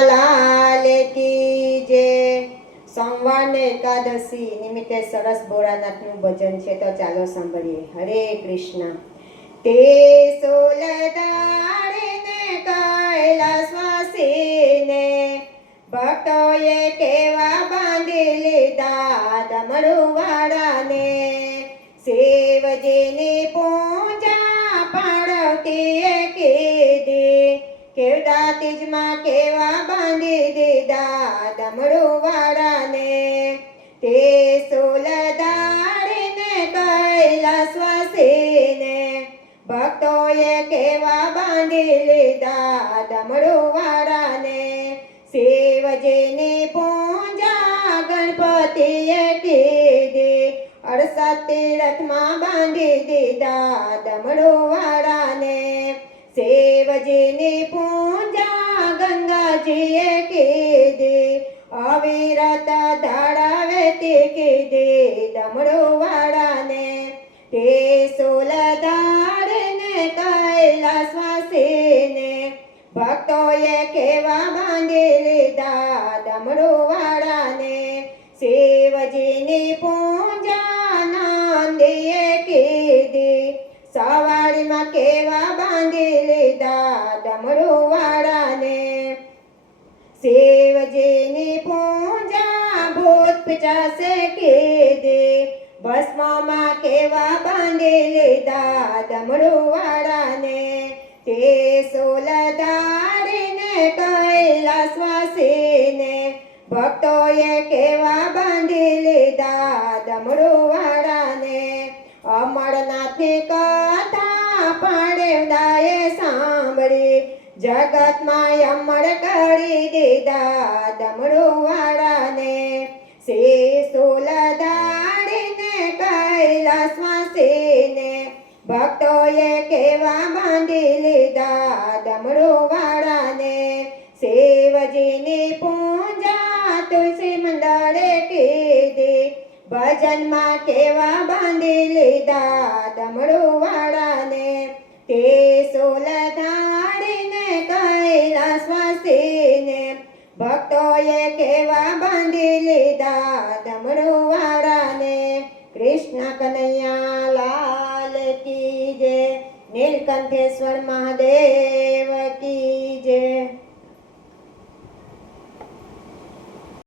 કનૈયાલાલ કી જય। સોમવારને એકાદશી નિમિત્તે સરસ ભોળાનાથનું ભજન છે, તો ચાલો સાંભળીએ। હરે કૃષ્ણ। તે સોલદાડીને કૈલાસવાસીને ભક્તોએ કેવા બાંધી લીધા ડમરુવાળાને। શિવજીની પૂજા પાર્વતીએ કીધી, કેવડા તીજમાં કેવા બાંધી દીધા ડમરુવાળાને। તે સોલદાડીને કૈલાસવાસીને ભક્તોએ કેવા બાંધી લીધા ડમરુવાળાને। શિવજીની પૂજા ગણપતિએ કીધી, 68 તીરથમાં બાંધી દીધા ડમરુવાળાને। શિવજીની પૂજા ગંગાજીએ કીધી, અવિરત ધારા વહેતી કીધી ડમરુવાળાને। તે સોલદાડીને કૈલાસવાસીને ભક્તોએ કેવા બાંધી લીધા ડમરુવાળાને। શિવજીની પૂજા નંદીએ કીધી, સવારીમાં કેવા બાંધી લીધા ડમરુવાળાને। શિવજીની પૂજા ભૂત પિશાચે કીધી, ભસ્મમાં કેવા બાંધી લીધા ડમરુવાળાને। તે સોલદાડીને કૈલાસવાસીને ભક્તોએ કેવા બાંધી લીધા ડમરુવાળાને। અમરનાથની કથા પાડેવડાએ સાંભળી, જગતમાં અમર કરી દીધા ડમરુવાળાને। શ્રી સોલદાડીને કૈલાસવાસીને ભક્તોએ કેવા બાંધી લીધા ડમરુવાળાને। શિવજીની પૂજા તુલસી મંડળે કીધી, ભજનમાં કેવા બાંધી લીધા ડમરુવાળાને। તે સોલદાડીને કૈલાસવાસીને ભક્તોએ કેવા બાંધી લીધા ડમરુવાળાને।